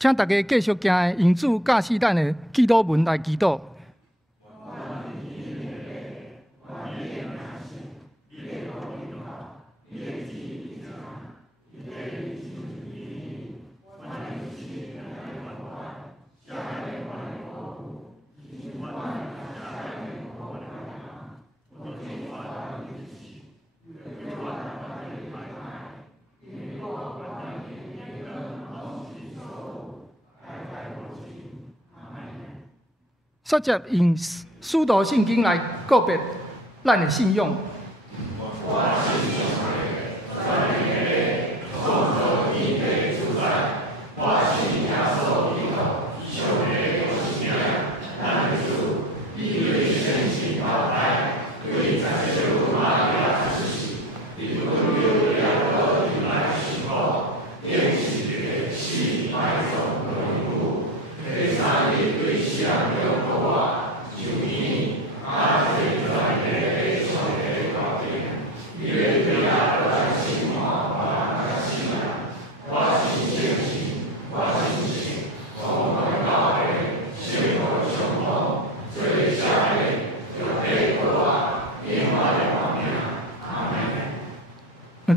请大家继续行用主教示咱的祈祷文来祈祷。率接用使徒圣经来告别咱的信仰。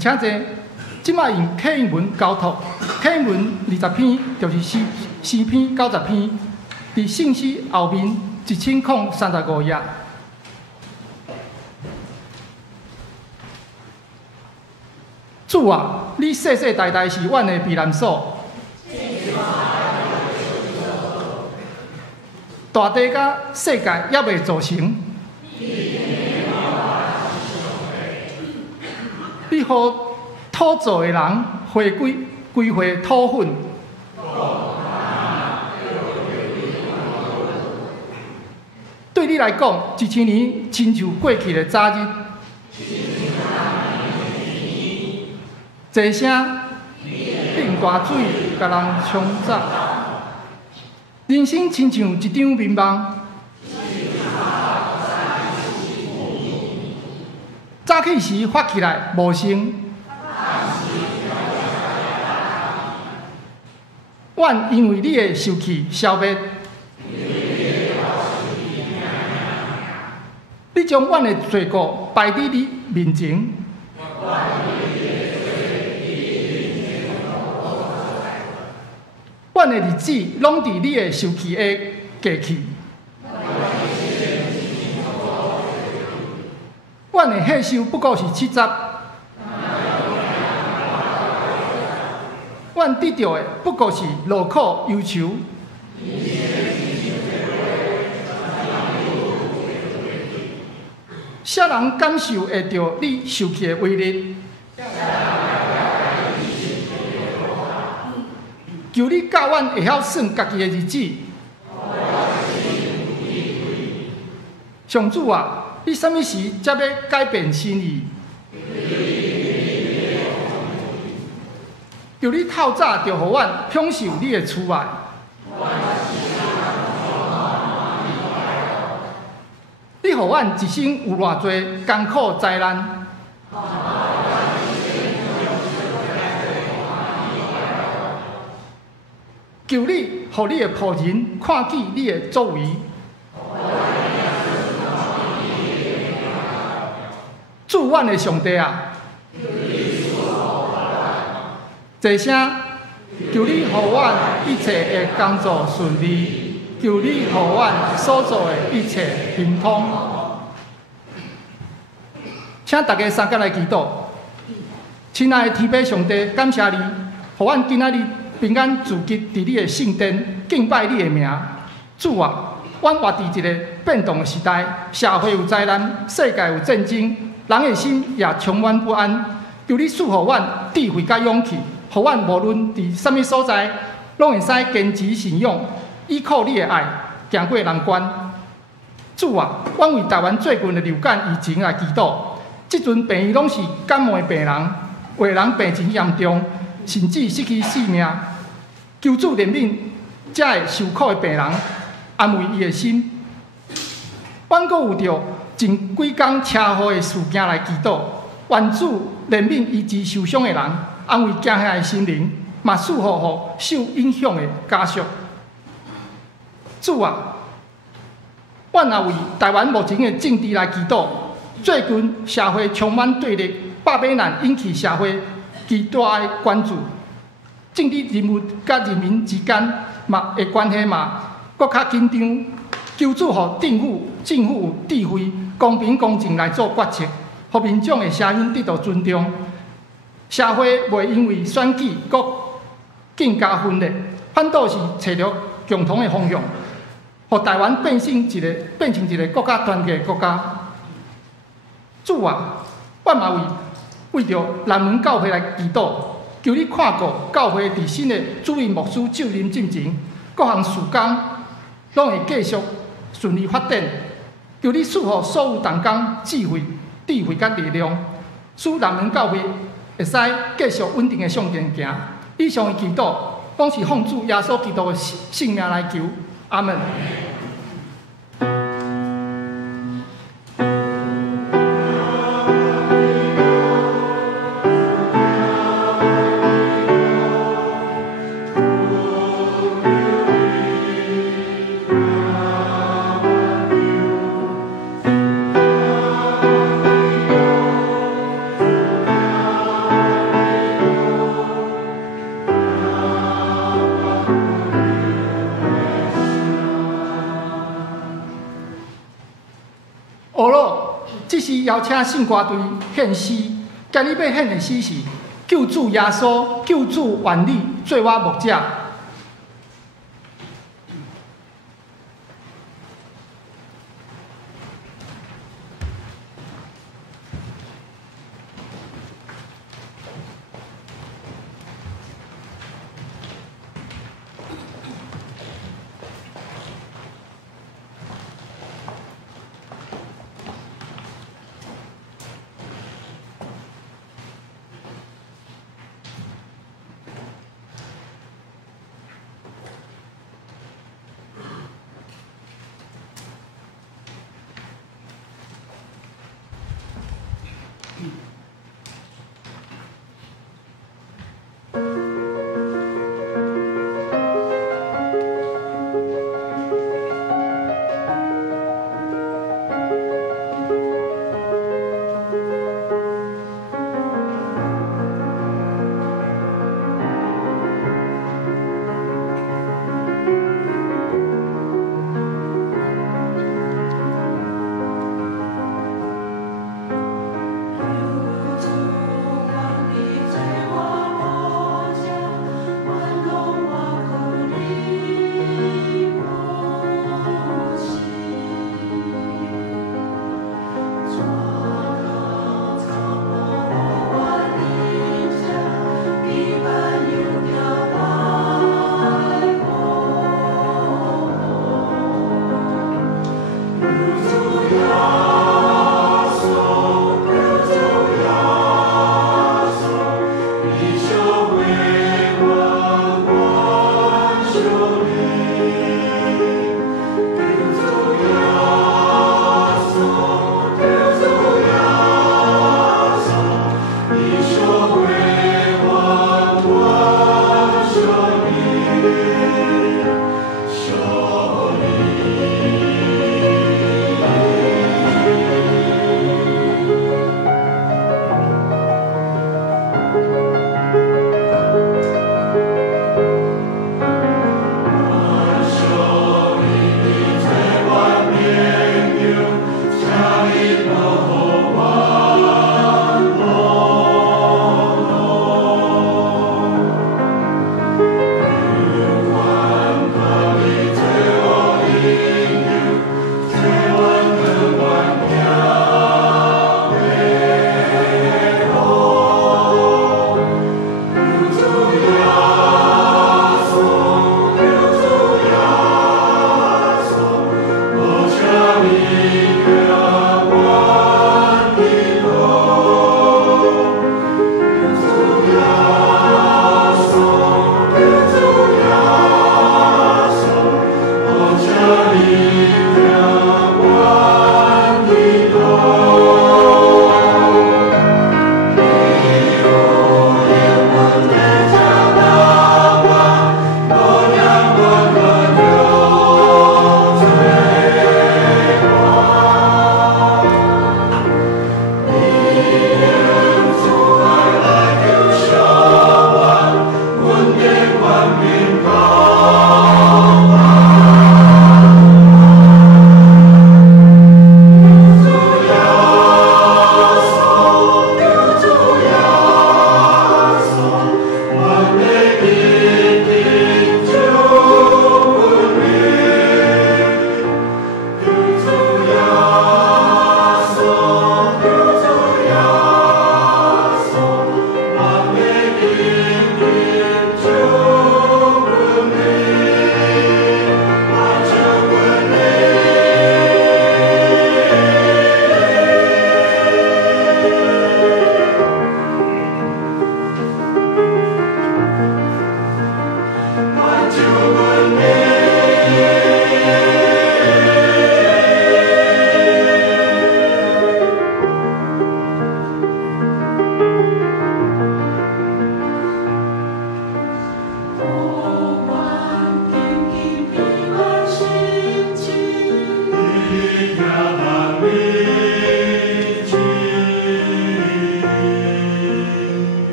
请坐，即摆用启应文交托。启应文20篇就是诗篇90篇，伫信息后面1035页。主啊，你世世代代是阮的避难所。大地甲世界也未造成。你予土造的人回归回土粉。对你来讲，1000年亲像过去的早日。一声冷大水，甲人冲走。人生亲像一张眠梦。早起时发起来无声，阮因为你的受气消灭，你将阮的罪过摆伫你面前，阮的日子拢伫你的受气的过去。阮的岁数不过是70，阮得到的不过是劳苦忧愁。啥人感受会到你受气的威力？求你教阮会晓算家己的日子。上主啊！你什么时才要改变心意？求你透早就予阮享受你的慈爱。你予阮一生有偌济艰苦灾难。求你，予你的仆人看见你的作为。主阮的上帝啊，一声求你，予阮一切的工作顺利，求你，予阮所做的一切亨通。请大家三甲来祈祷。亲爱的天父上帝，感谢你，予阮今仔日平安自吉伫你的圣殿敬拜你的名。主啊，阮活伫一个变动的时代，社会有灾难，世界有战争。人的心也充满不安，求你赐予阮智慧甲勇气，予阮无论伫什么所在，拢会使坚持信仰，依靠你的爱，行过难关。主啊，阮为台湾最近的流感疫情来祈祷，即阵病院拢是感冒的病人，有的人病情严重，甚至失去性命。求主怜悯这个受苦的病人，安慰伊的心。阮阁有着前几工车祸的事件来祈祷，愿主怜悯医治受伤的人，安慰惊吓的心灵。嘛束缚互受影响的家属。主啊，阮也为台湾目前的政治来祈祷。最近社会充满对立，百百难引起社会极大的关注。政治人物甲人民之间嘛的关系嘛，搁较紧张。求助互政府有智慧、公平公正来做决策，互民众的声音得到尊重。社会袂因为选举搁更加分裂，反倒是找到共同的方向，互台湾变成一个国家团结的国家。主啊，我嘛为着南门教会来祈祷，求你看顾教会伫新的主任牧师就任进前，各项事工拢会继续顺利发展。求你赐予所有同工智慧甲力量，使南门教会会使继续稳定的向前行。以上的祈祷，拢是奉主耶稣基督的性命来求，阿门。这是邀请圣歌队献诗，今日要献的诗是救主耶稣，救主原理，做我牧者。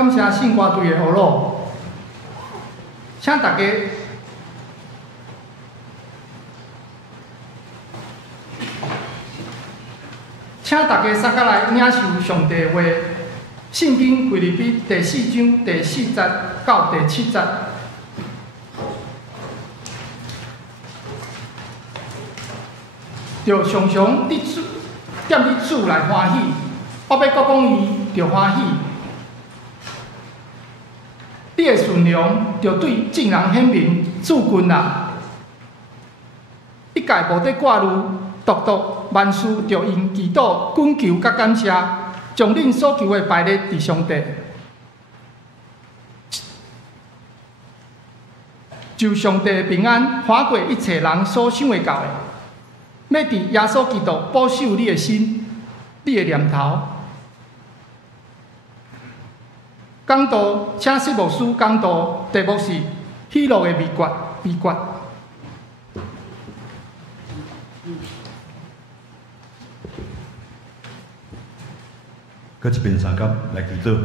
感谢信歌队的学老，请大家。请大家三甲来领受上帝的话，《圣经》腓立比第4章第4节到第7节。着常常伫主踮伫主来欢喜，我要各讲伊着欢喜。你的顺良着对众人显明，主君啊！一概无得挂虑。独万事着因祈祷、恳求甲感谢，将恁所求的摆列伫上帝，就上帝的平安划过一切人所想会到的，要伫耶稣基督保守你的心、你的念头。讲道，请释牧师讲道，题目是喜乐的秘诀。搁一遍三甲来祈祷，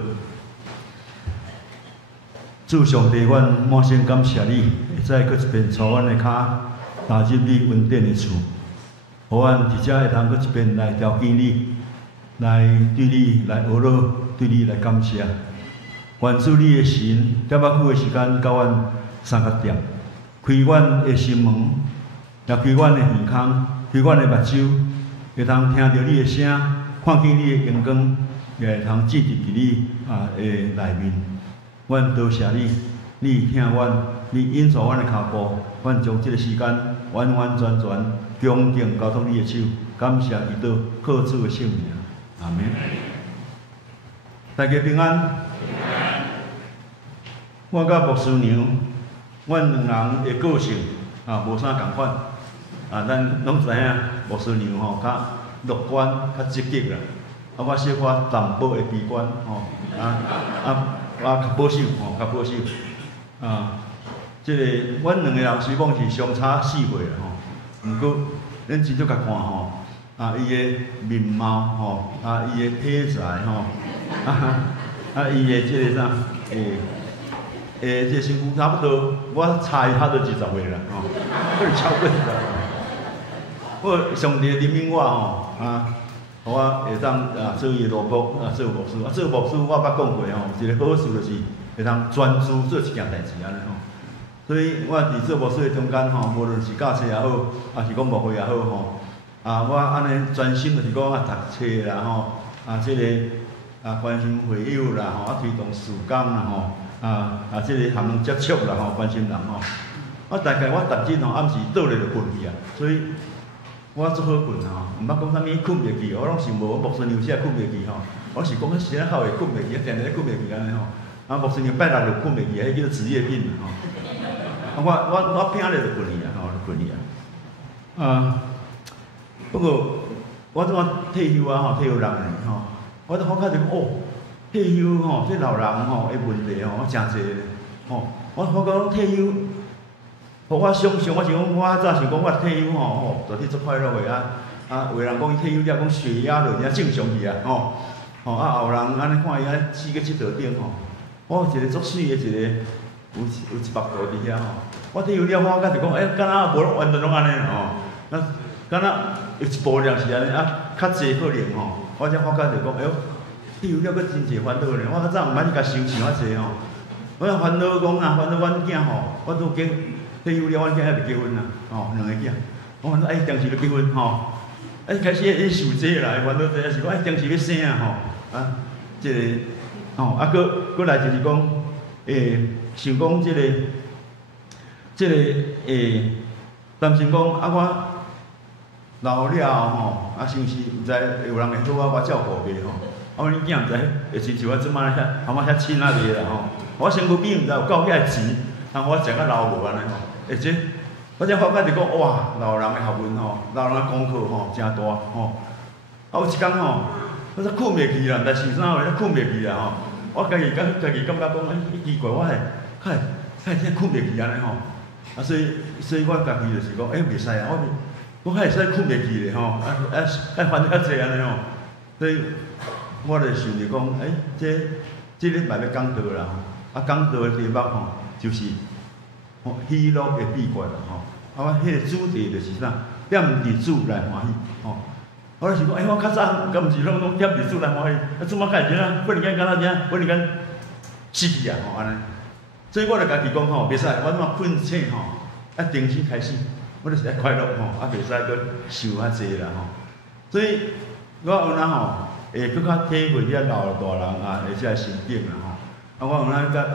主上帝，阮满心感谢你，会使搁一遍带阮的脚踏入你恩典的厝，互阮伫遮会通搁一遍来朝见你，来对你来学乐，对你来感谢。愿主你的神点仔久的时间，甲阮三甲点，开阮的心门，也开阮的耳孔，开阮的目睭，会通听到你的声，看见你的阳光。也会通记伫你的内面，阮多谢你，你听阮，你引导阮的脚步，阮将这个时间完完全全恭敬交托你的手，感谢伊祷靠主的圣名，阿门。大家平安。我甲牧师娘，阮两人的个性无啥共款，咱拢知影牧师娘吼较乐观、较积极啦。我小可淡薄会悲观较保守较保守。即个阮两个人虽讲是相差4岁啦毋过咱真少甲看伊的面貌伊的体材伊的即个啥即个身躯差不多，我猜他都20岁啦可能超过我上帝怜悯我互我会当做伊的奴仆做牧师做牧师我捌讲过一个好处就是会当专注做一件代志安尼所以我伫做牧师的中间无论是教册也好，还是讲牧会也好我安尼专心就是讲读册啦即个关心会友啦推动事工啦即个含人接触啦关心人大概我逐日暗时倒咧就困去所以。我足好困毋捌讲啥物困袂去，我拢想无牧师娘写困袂去我是讲时仔好会困袂去，定定困袂去安尼牧师娘拜六就困袂去，迄叫做职业病我拼咧就困去就困去不过我怎退休退休6年我发觉就讲退休这老人的问题真侪我发觉退休。互我想象，我是讲，我早想讲，我退休到底足快乐的有人讲伊退休了，讲血压就正正常去后人安尼看伊安4个7道顶我一个足水的一个有100度伫遐我退休了，我感觉讲，敢若无完全拢安尼敢若有一部分是安尼较济可能我才发觉就讲，退休了佫真济烦恼呢。我较早毋捌去甲想伤遐济我烦恼讲烦恼阮囝我都计。退休了，阮囝还未结婚2个囝。我烦恼当时要结婚开始会受这啦，烦恼这是讲当时要生即个搁来就是讲想讲即个担心讲我老了是毋是毋知有人会好我照顾袂阮囝毋知会亲像我即摆遐亲袂啦我身躯边毋知有够遐钱，我食甲老无安尼而且，我才发觉就讲，哇，老人的学问老人的功课真大有一天我才困袂去啦，但是啥话才困袂去啦我家己感觉讲，奇怪，我较会困袂去安尼所以我家己就是讲，袂使我较会使困袂去咧烦恼较济安尼所以我就想着讲，即个嘛要讲道啦吼，讲道的题目吼，就是喜乐的秘诀啦吼。啊，迄个主题就是啥？点伫主来欢喜吼。我是讲，我较早敢毋是拢讲点伫主来欢喜，怎么改怎啊？忽然间敢若怎？忽然间失去啊吼安尼。所以我就家己讲吼，袂使，我怎困醒吼，定时开始，我就是爱快乐吼，袂使搁想遐济啦吼。所以我有哪吼，会搁较体会遐老大人而且心境啦吼。我有哪甲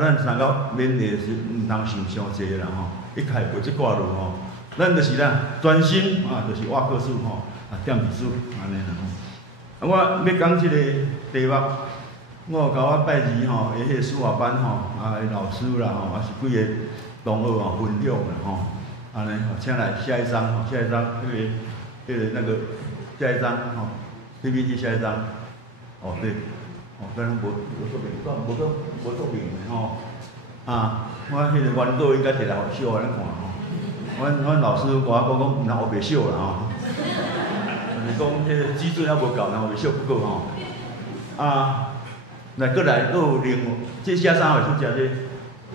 咱三到勉励时，毋通想伤济啦吼。一开背即挂路吼，咱就是专心就是挖课数吼，点字数安尼啦吼。我要讲即个题目，我有甲我拜二吼，迄个书画班吼，老师啦吼，是几个同学分享啦吼，安尼吼，请来下一张吼，下一张那个下一张吼 ，PPT 下一张，对，可能无作品的吼。我迄个原稿应该摕来互小安尼看吼。阮老师甲我讲，然后袂小啦吼。就是讲迄个基准还无够，然后袂小不够吼。来过来，佫有另这写啥会出食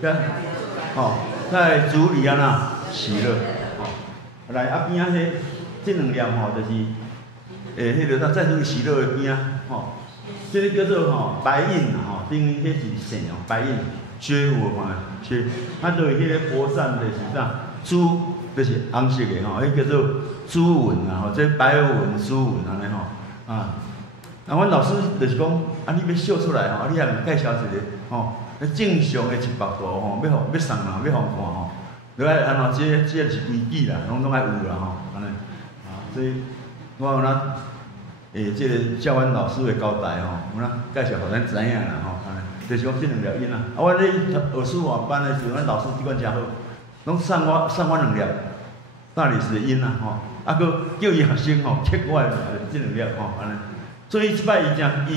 这？在主里喜乐吼。来边这两粒吼，就是迄个在主喜乐的边吼，这个叫做白印吼，等于迄是线白印。缺有嘛，缺，就是迄个佛山就是啥，朱就是红色的吼，迄叫做朱纹吼，这白纹、朱纹安尼吼，阮老师就是讲，你要秀出来吼，你也介绍一个吼，正常的100度吼，要送人，要互看吼，就爱安怎，这是规矩啦，拢爱有啦吼，安尼，所以我有这个教阮老师的交代吼，有介绍互咱知影啦吼。就是讲这两粒音我咧学书画班的时候，阮老师机关真好，拢送我2粒大理石的音吼，佫叫伊学生吼刻我这两粒吼安尼。所以即摆伊真注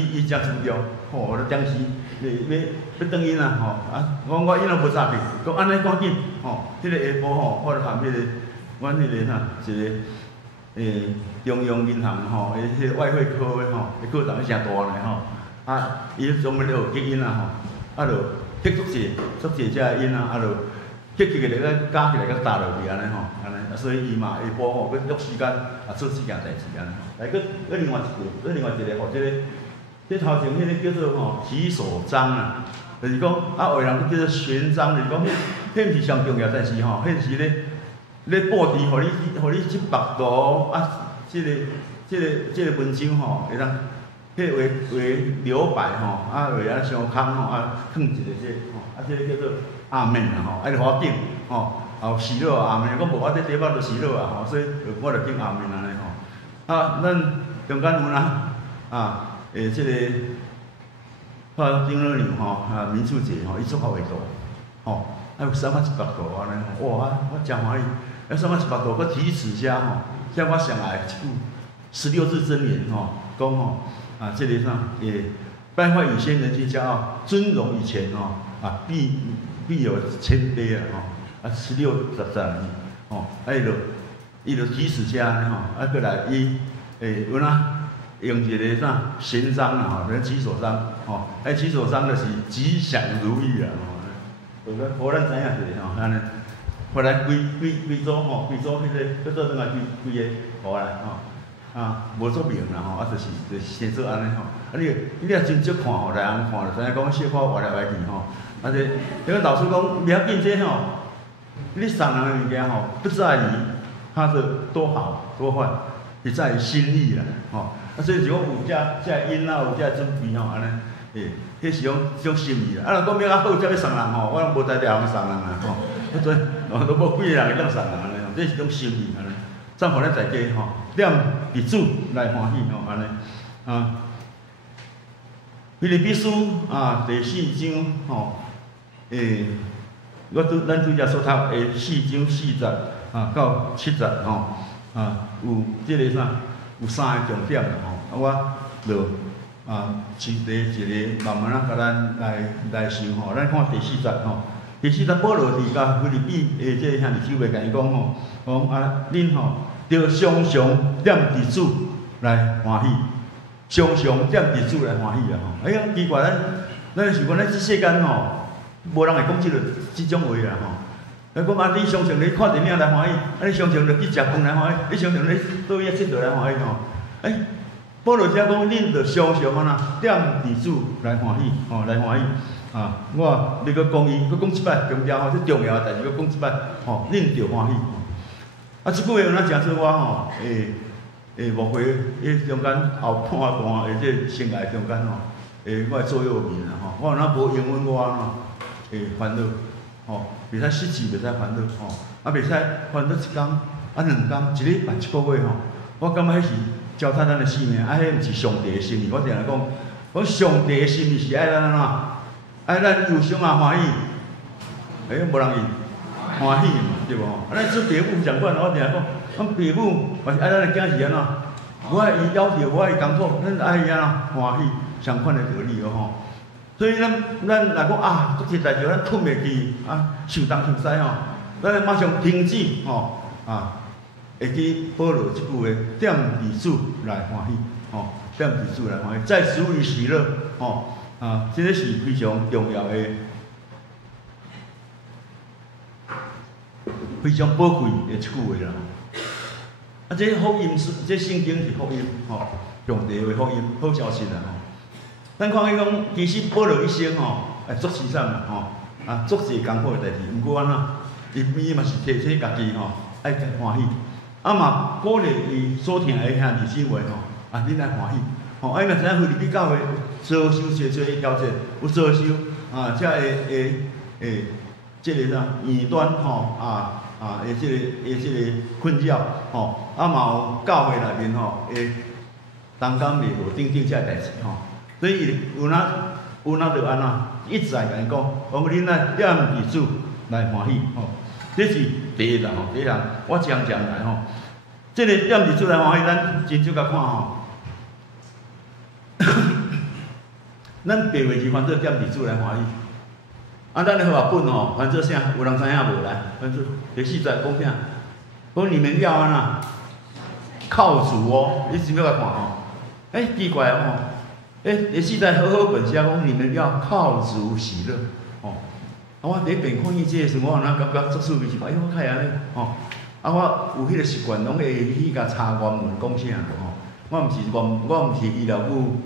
重我咧当时要转音吼，我音无诈骗，讲安尼赶紧吼，迄个下晡吼，我就含迄个阮迄个一个中央银行吼，迄个外汇科的吼，课堂真大呢吼。伊专门咧学刻音吼，就刻足济遮个音就刻起来加起来甲搭落去安尼吼，安尼，所以伊嘛下晡吼，佮约时间做4件代志安尼。来，佮另外一个吼，这头前迄个叫做提手章就是讲有的人叫做悬章，就是讲迄毋是上重要，但是吼，迄是咧布置，互你100度这个文章吼会当。迄个为留白吼，为伤空吼，放一个这个叫做阿面啦吼，就互我顶吼，喜乐阿面，讲无我这题目就喜乐吼，所以我就顶阿面安尼吼。咱中间有这个丁乐牛吼，民俗节吼，伊做好会多吼，有300-100度安尼，哇！我真欢喜，300-100度，佮提词家吼，像我上来一句16字真言吼，讲吼。这个败坏以先人之骄傲，尊荣以前必有谦卑16、13吼，伊就提示家吼，过来伊有用一个悬章啦吼，起手章吼，起手章就是吉祥如意啦吼，互咱知影一下吼，安尼，后来规组吼，规组迄个要做转来规个互来吼。无做明啦吼，就是先做安尼吼。你若真少看吼，来人看就知影讲小可活来活去吼。这个老师讲，不要紧这吼，你送人的物件吼，不在于它是多好多坏，是在于心意啦吼。所以就讲有这音有这准备吼，安尼，迄是种心意啦。若讲要较好才要送人吼，我无在了人送人啦吼。所以都无几个人会当送人安尼吼，这是种心意安尼。怎互咱大家吼，点伫主来欢喜吼安尼腓立比书第4章吼，咱拄则所读的4章4节到7节吼，有即个啥，有3个重点啦吼，我就一个一个慢慢甲咱来想吼，咱看第4节吼，第4节保罗伫甲腓立比即个兄弟姊妹甲伊讲吼，讲恁吼着常常点伫主来欢喜。常常点伫主来欢喜啦吼！奇怪，咱是讲咱即世间吼，无人会讲即种话啦吼。咱讲啊，你常常咧看电影来欢喜，啊，你常常咧去食饭来欢喜，你常常咧倒位佚佗来欢喜吼。保罗遮讲，恁着常常安那点伫主来欢喜，来欢喜。啊，我你搁讲伊，搁讲一摆重要吼，即重要诶代志，搁讲一摆吼，恁着欢喜。啊，即句话有哪诚做我吼，误会迄中间后半段诶，即生涯中间吼，我会左右面啦吼，我若无英文我吼，烦恼吼，袂使失志，袂使烦恼吼，啊，袂使烦恼一工，啊两工，一礼拜一个月吼，我感觉迄是糟蹋咱诶生命，啊，迄毋是上帝诶心意。我定来讲，讲上帝诶心意是爱咱安怎？爱咱忧伤啊欢喜，无人伊欢喜嘛，对无？啊，咱做父母相款，我定来讲，咱父母嘛是爱咱诶囝是安怎？我爱伊要求，我爱伊艰苦，咱爱伊安怎欢喜，相款诶道理哦吼。所以咱若讲啊，一代志咱困袂去啊，受东受西吼，咱马上停止吼啊，会记保罗即句话，点伫主来欢喜吼，点伫主来欢喜，在主里喜乐吼。啊，这个是非常重要的、非常宝贵的一句话啦。啊，这福音是，这圣经是福音，吼，上帝的福音，好消息啦，吼。咱看伊讲，其实保罗一生吼，做慈善啦，吼，啊，做些艰苦的代志，毋过安怎，伊嘛是提醒家己吼，爱欢喜，啊嘛鼓励伊所听的兄弟姊妹吼，啊，恁爱欢喜。吼，啊，因为知影腓立比教会遭受侪侪挑战，有遭受啊，才即个啥异端吼即个困扰吼，啊嘛有教会内面吼同工礼无等等遮代志吼，所以伊有哪着安怎一直来甲因讲，讲恁来点伫主来欢喜吼，这是第一啦吼，第一项我常来吼，即个点伫主来欢喜，咱真少甲看吼。咱白话字翻做点伫主来欢喜，啊，咱的话本吼翻做啥？有人知影无来？翻做第4节讲啥？讲你们要安怎？靠主哦，你真要来看吼？奇怪哦，第4节好好本写讲你们要靠主喜乐，吼。啊，我第一遍看伊这个时，我哪感觉足趣味是，我开安尼吼。啊，我有迄个习惯，拢会去甲查原文讲啥吼。我毋是医疗部。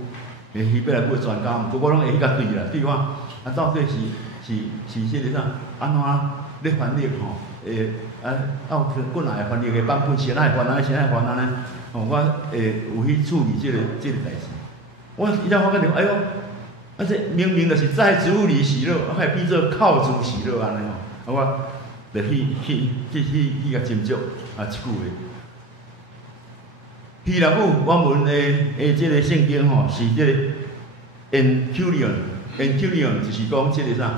去要来买专家，毋过我拢会去甲对啦，对看啊，到底是即个啥？安怎咧翻译吼？本来翻译个版本是哪会翻安尼，是哪会翻安尼？吼，我有去处理即个代志。我一下发觉着，哎哟，啊这明明就是在主里喜乐，啊还变做靠主喜乐安尼吼，啊我就去甲斟酌啊即句话。希腊语原文的即个圣经吼，是即个 Encurion 就是讲即个啥？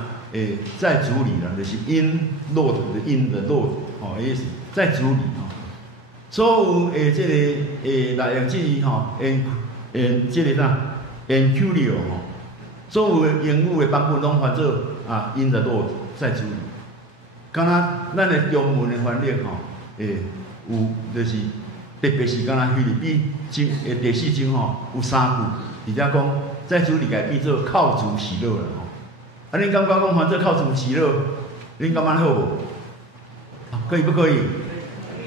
在主里啦，就是 in Lord 的 in the Lord 吼，意思在主里吼。所有即个内容即吼即个啥 Encurion 吼，所有英语的版本拢翻做啊 in the Lord 在主里。敢若咱的中文的翻译吼，有就是。特别是敢若腓立比经第4章吼，有3句，而且讲在主里改变做靠主喜乐啦吼。啊，恁感觉讲反正靠主喜乐，恁感觉好无？可以不可以？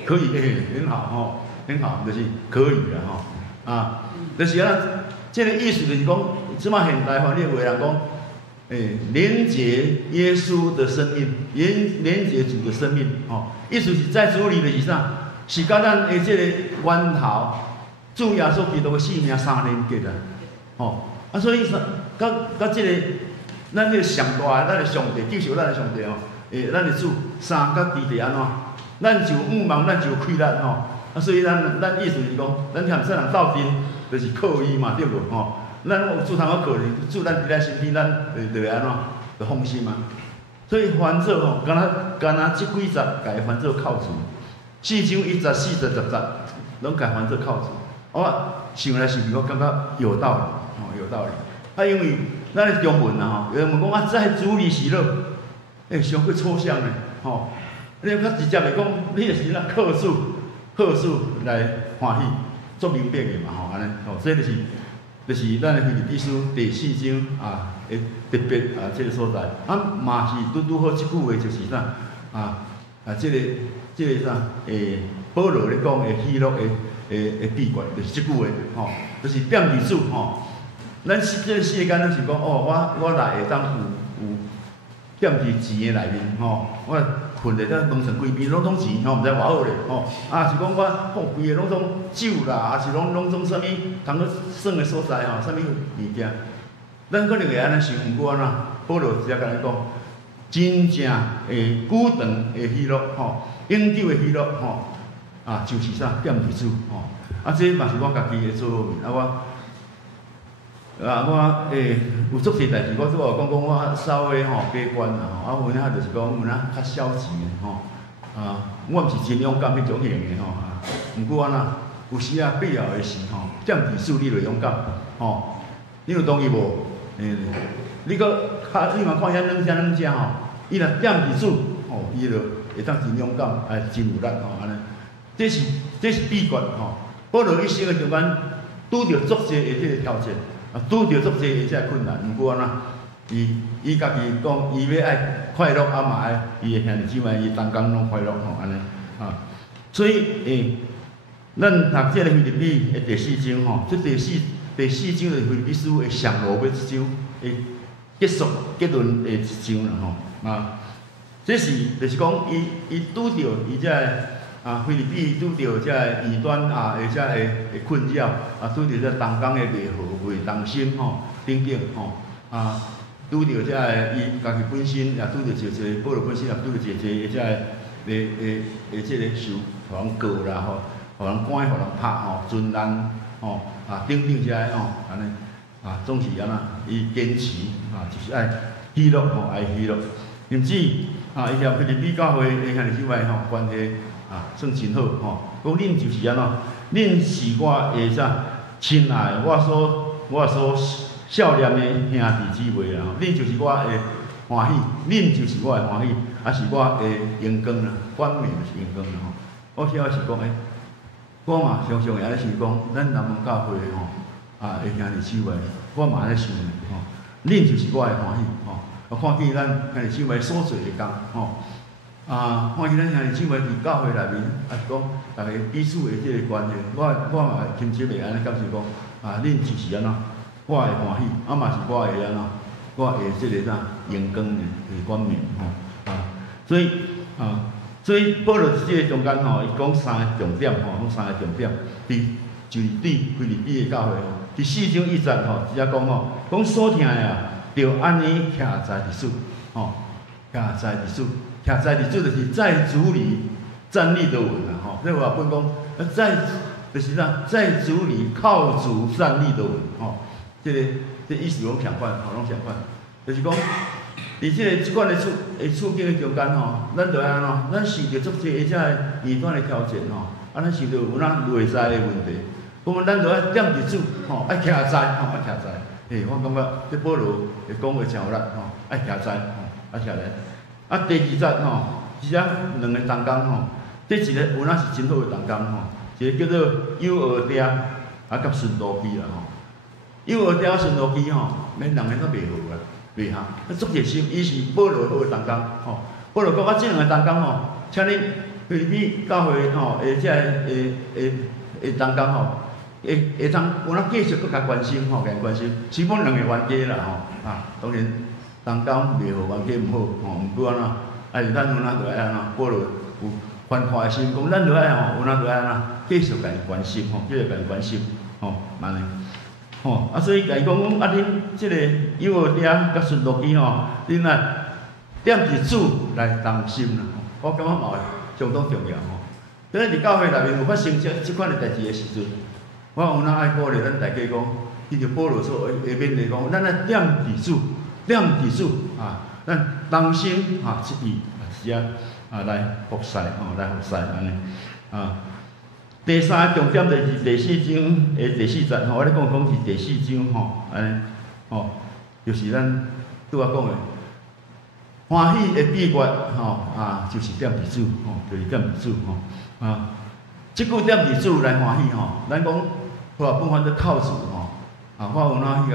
可以，很好吼，很好，就是可以啦吼。啊，就是啊，这个意思就是讲，即马现代翻译话人讲，连接耶稣的生命，连接主的生命吼。意思是在主里就是啥？是甲咱的即个源头，主耶稣基督的性命相连结啊，吼啊，所以甲即个咱迄个上大，咱的上帝，继续咱的上帝吼，咱的主三角地地安怎？咱就毋忙，咱就亏力吼，啊，所以咱意思是讲，咱含说人斗阵，就是靠伊嘛，对无吼？咱有主通好靠伊，主咱伫咱身边，咱就安怎？就放心嘛。所以翻做吼，敢若即几节，家翻做靠主。4章1节、4节、10节，拢改翻做靠主。我想来想去，我感觉有道理，吼，有道理。啊，因为咱的中文啊，吼，有人问讲啊，在主里喜乐，伤过抽象嘞，吼。你较直接来讲，你就是咱靠主来欢喜，做明白的嘛，吼，安尼，吼，这就是就是咱的腓立比书第4章啊，诶特别啊，这个所在，啊嘛是拄好即句话就是啥这个啥保罗咧讲的喜乐的秘诀，就是即句话吼，就是点伫主吼。咱这个世间咱是讲我内会当有点伫钱的内面吼，我困在咱农村规边拢钱吼，毋知偌好咧吼。是讲我规个拢总酒啦，也是拢总啥物通去耍的所在吼，啥物物件，咱可能会安尼想，毋过保罗直接甲咱讲，真正的久长的喜乐吼，永久的喜乐吼，就是啥点伫主吼。这嘛是我家己的做法我有足侪代志，我拄讲我稍微悲观啦吼，有影就是讲有影较消极的吼，我毋是真勇敢迄种型的吼，毋过有时必要的时吼，点伫主你就勇敢吼，你有同意无？你嘛看遐软只吼，伊若点伫主吼，伊就会当真勇敢，真有力吼安尼，这是秘诀吼。保罗一生的中间拄着足侪的这个挑战。拄着足侪个困难，毋过伊家己讲，伊要爱快乐，嘛爱伊的兄弟姊妹，伊同工拢快乐吼，安尼所以咱读这个腓立比的第4章吼，这第4章就是腓立比书的上落尾一章的结论的一章啦吼这是就是讲伊拄着伊这腓立比拄着这异端而且的困扰拄着这同工的袂和会同心吼，等吼拄着这伊家己本身也拄着一个保罗本身也拄着一个这个受互人告啦吼，互人关，互人拍吼，尊难吼等这吼安尼总是安伊坚持就是爱喜乐吼，爱喜乐，甚至伊甲腓立比教会的兄弟姊妹吼关系。算真好吼，讲恁就是安怎，恁是我的啥亲爱，我所少年的兄弟姊妹啦，恁就是我的欢喜，恁就是我的欢喜，也是我的阳光啦，冠冕是阳光啦吼。我晓得是讲我嘛常常会安尼想讲，咱南门教会吼的兄弟姊妹，我嘛安尼想吼，恁就是我的欢喜吼。看见咱兄弟姊妹所做的工吼。看见咱兄弟姊妹伫教会内面，是讲大家彼此的这个关系，我嘛亲切的安尼感受讲，恁就是安怎，我会欢喜，嘛是我会安怎，我会这个啥阳光的冠冕吼，所以保罗伫这个中间吼，伊讲3个重点吼，讲3个重点，就是对腓立比的教会吼，第4章1节吼，直接讲吼，讲所听的着安尼徛在伫主吼，徛在伫主。徛在伫主就是在主里站立的稳啦吼，这话本讲就是啥，在主里靠主站立的稳吼，这意思拢相反，拢相反，就是讲，伫即款的处境的中间吼，咱就安怎，咱受着足侪遮异端的挑战吼，咱受着有咱内在的问题，咁咱就爱点伫主吼，爱徛在吼，爱徛在，我感觉这保罗会讲话真有力吼，爱徛在吼，爱徛在。第2节吼，是两个同工吼，这一个有影是真好的同工吼，一个叫做友俄爹甲顺路基啦吼。友俄爹甲顺路基吼，免两个都袂好啦，袂合。足热心，伊是保罗好的同工吼。保罗讲这两个同工吼，请恁腓立比教会吼，这个同工吼，会当有咱继续搁甲关心吼，甲关心，基本两个冤家啦吼，当然。同工袂好，冤家毋好，毋过安怎？是咱有哪就爱安怎？保罗有宽阔的心，讲咱就爱吼，有哪就爱安怎？继续甲伊关心吼，继续甲伊关心吼，安尼吼。所以甲伊讲恁即个友俄爹甲顺路基吼，恁啊点伫主来同心啦。我感觉嘛相当重要吼。所以伫教会内面有发生即款的代志的时阵，我有哪爱鼓励咱大家讲，依照保罗所下面来讲，咱爱点伫主。点伫主咱同心一意是来服侍来服侍安尼第3个重点就是第4章的第4节我咧讲是第4章安尼就是咱拄仔讲的欢喜的秘诀就是点伫主就是点伫主即句点伫主来欢喜咱讲话本翻做靠主我有哪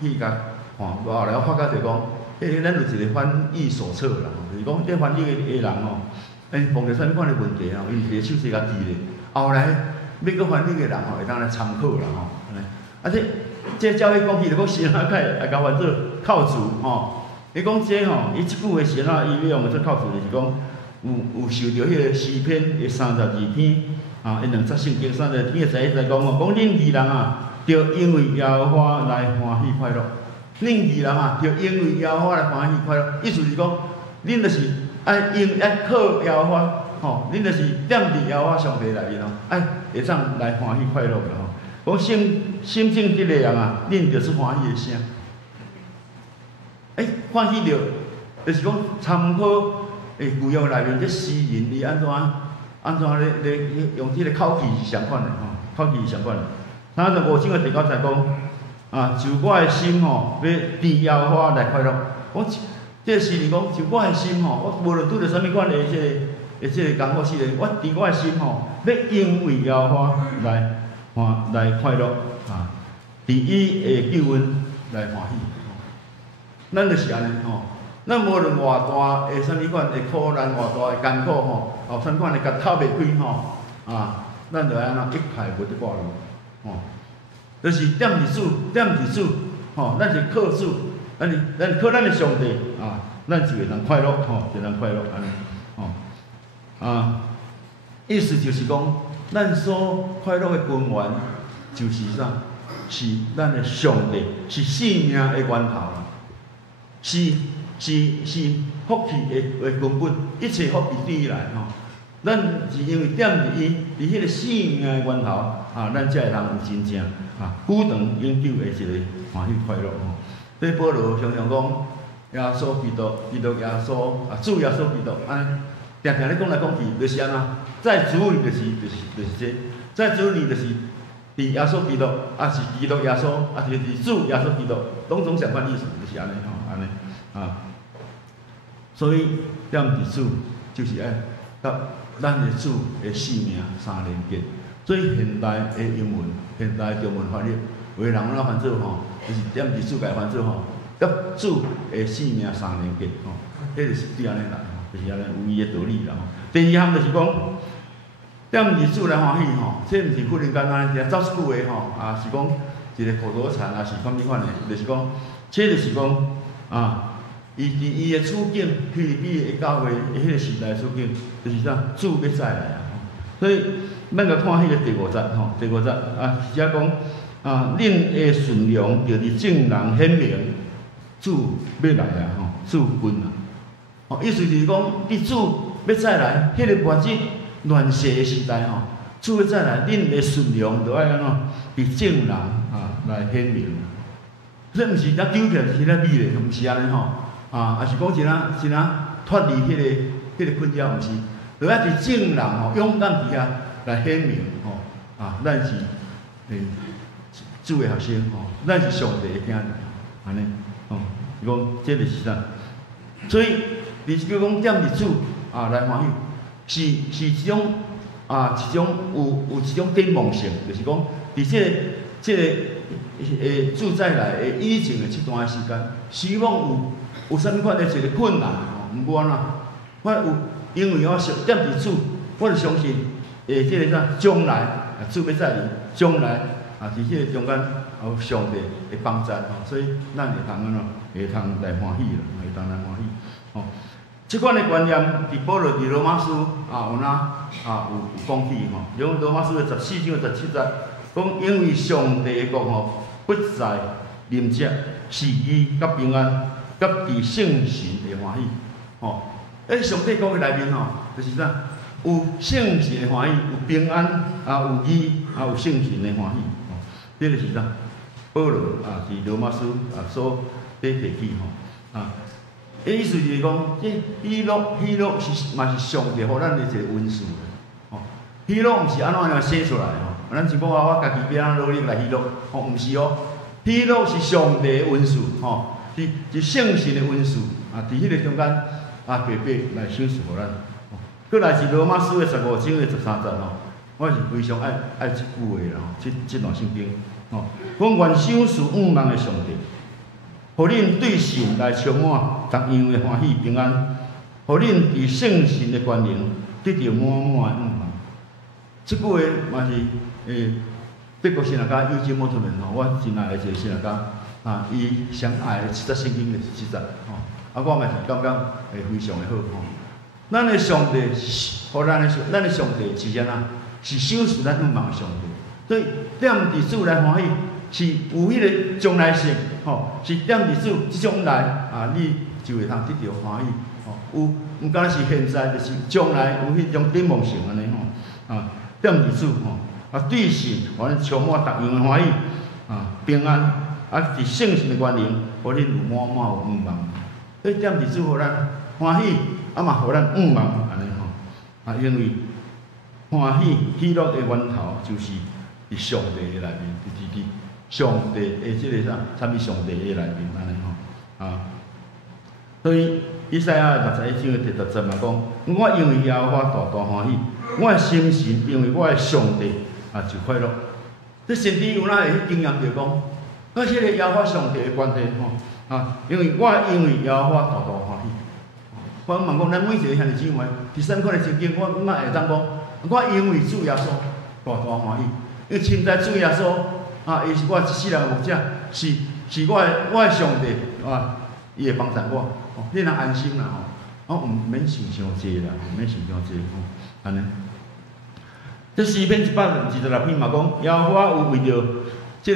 去甲看，后来我发觉就讲，咱有一个翻译手册啦，就是讲这翻译的人吼，碰到啥物款的问题吼，因伫手册甲记咧，后来要搁翻译的人吼，会当来参考啦吼，这照伊讲起就讲神啊，会甲翻做靠主吼。伊讲这吼，伊即句话神啊，伊要用做靠主，就是讲有受到迄个诗篇的32篇因两则圣经32篇在讲哦，讲恁义人啊，着因为耶和华来欢喜快乐。恁义人啊，着因为耶和华来欢喜快乐。意思是讲，恁就是爱靠耶和华吼，恁就是踮伫耶和华上帝内面吼，会当来欢喜快乐啦吼。讲心正直的人啊，恁着是欢喜的声。欢喜着，就是讲参考旧约内面这诗人伊安怎咧用这个口气是相款的吼，口气是相款的。35章的第9节讲就我的心吼，要伫耶和华来快乐。讲这个诗人讲，就我的心吼，我无论拄着啥物款的这个艰苦事咧，我伫我的心吼，要因为耶和华来快乐伫伊的救恩来欢喜。咱就是安尼吼，咱无论偌大啥物款的苦难，偌大的艰苦吼，啥物款的甲透袂开吼，咱就安怎一派袂得挂路吼，就是踮伫主吼，咱是靠主，咱靠咱的上帝咱就会当快乐吼，就当快乐安尼吼，意思就是讲，咱所快乐的根源就是啥？是咱的上帝，是生命的源头啦。是福气的根本，一切福气对伊来吼。咱是因为踮伫伊，伫迄个生命的源头咱才会通有真正久长永久的一个欢喜快乐吼。所以保罗常常讲，耶稣基督耶稣主耶稣基督安尼，常常咧讲来讲去，就是安怎，在主里就是这，在主里就是伫耶稣基督，是基督耶稣，就是主耶稣基督，拢总相款意思，就是安尼吼。所以踮伫主就是爱甲咱的主的生命相连结。所以现代的英文、现代的中文翻译，有的人怎翻做吼，就是踮伫主家翻做吼，甲主的生命相连结吼，迄就是对安尼来吼，就是安尼有伊的道理啦吼。第二项就是讲，踮伫主来欢喜吼，这毋是忽然间安尼，走一句话吼，是讲一个口头禅，是啥物款的，就是讲，这就是讲。伊伫伊的处境，菲律宾的教会的迄个时代处境，就是啥主要再来所以咱甲看迄个第5节吼，第5节写讲恁的顺良，着伫正人显明，主要来吼，主君意思就是讲，伫主要再来，迄个末日乱世的时代主要再来，恁的顺良着爱安怎，伫正人来显明。这毋是咱丢起来是咱美咧，毋是安尼吼，也是讲真啊脱离迄个困扰，毋是，着爱伫正人勇敢伫遐来显明咱是主的学生咱是上帝的囝儿，安尼是讲这就是啥？所以你是叫讲踮伫主来欢喜，是一种有一种展望性，就是讲伫这个。主再来的以前的这段时间，希望有啥物款的一个困难毋管我有因为我踮伫主，我就相信这个啥将来主要再来，将来伫这个中间有上帝的帮助所以咱会通安怎，会通来欢喜啦，会通来欢喜这款的观念伫保罗伫罗马书有有讲起罗马书的14章17节，讲因为上帝的国不在临者，是义甲平安，甲伫圣神的欢喜。上帝国的内面就是啥？有圣神的欢喜，有平安，有义，有圣神的欢喜。这个是啥？保罗伫罗马书所提起意思就是讲，这喜乐是嘛是上帝互咱的一个恩赐喜乐毋是安怎样写出来咱是讲我家己要努力来喜乐，毋是喜乐是上帝的恩赐，是圣神的恩赐伫迄个中间白白来赏赐互咱。过来是罗马书的15章的13节我是非常爱即句话啦，即段圣经讲愿赏赐五万的上帝，互恁对神来充满逐样的欢喜平安，互恁伫圣神的关联得到满满的五万。即句话嘛是德国神学家尤金·莫特曼我真爱的一个神学家伊上爱的7节圣经的7节我嘛是感觉非常的好咱的上帝是，互咱的上帝是安是赏赐咱五万的上帝，所以点伫主来欢喜，是有迄个将来性是点伫主即种来你就会通得到欢喜有毋敢是现在，就是将来有迄种展望性安尼点伫主对神，互咱充满逐样的欢喜平安伫圣神的关联，互恁有满满有5万，所以点伫主，互咱欢喜嘛，互咱5万安尼因为欢喜喜乐的源头就是伫上帝的内面，伫上帝的即个啥物上帝的内面安尼所以以赛亚61章的第10节嘛讲，我因为耶和华大大欢喜，我的心神因为我的上帝就快乐。这甚至有哪会经验着讲，我迄个耶和华上帝的关系因为耶和华大大欢喜。我问讲，咱每一个兄弟姊妹，第三款的圣经，我嘛会当讲，我因为主耶稣大大欢喜，因为现在主耶稣伊是我一世人的牧者，是我的上帝伊会帮助我，你若安心啦毋免想伤济啦，毋免想伤济安尼。这诗篇126篇嘛讲，耶和华有为着这